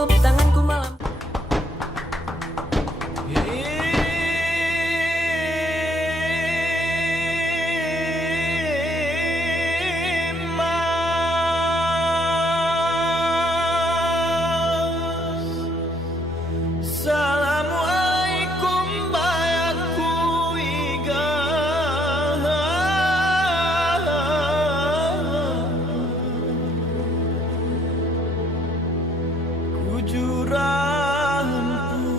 Tanganku malam. Assalamualaikum bayatku iga kujuranku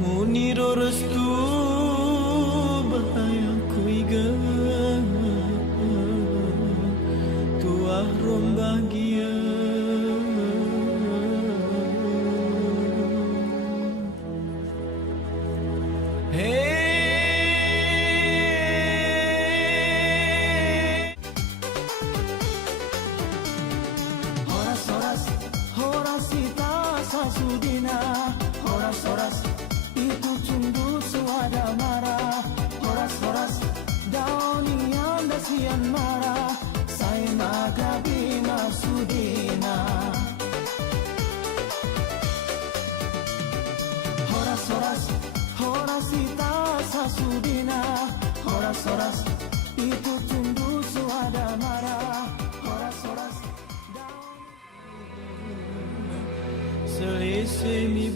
muniro restu bayatku iga tuah rom bahagia. Horas-horas, horasita sasudina. Horas-horas, itu cumbu suada marah. Horas-horas, dauni anda sian marah. Saya magabi maksudina. Horas-horas, horasita sasudina. Horas-horas, itu cumbu suada marah. Horas-horas, Selesai mi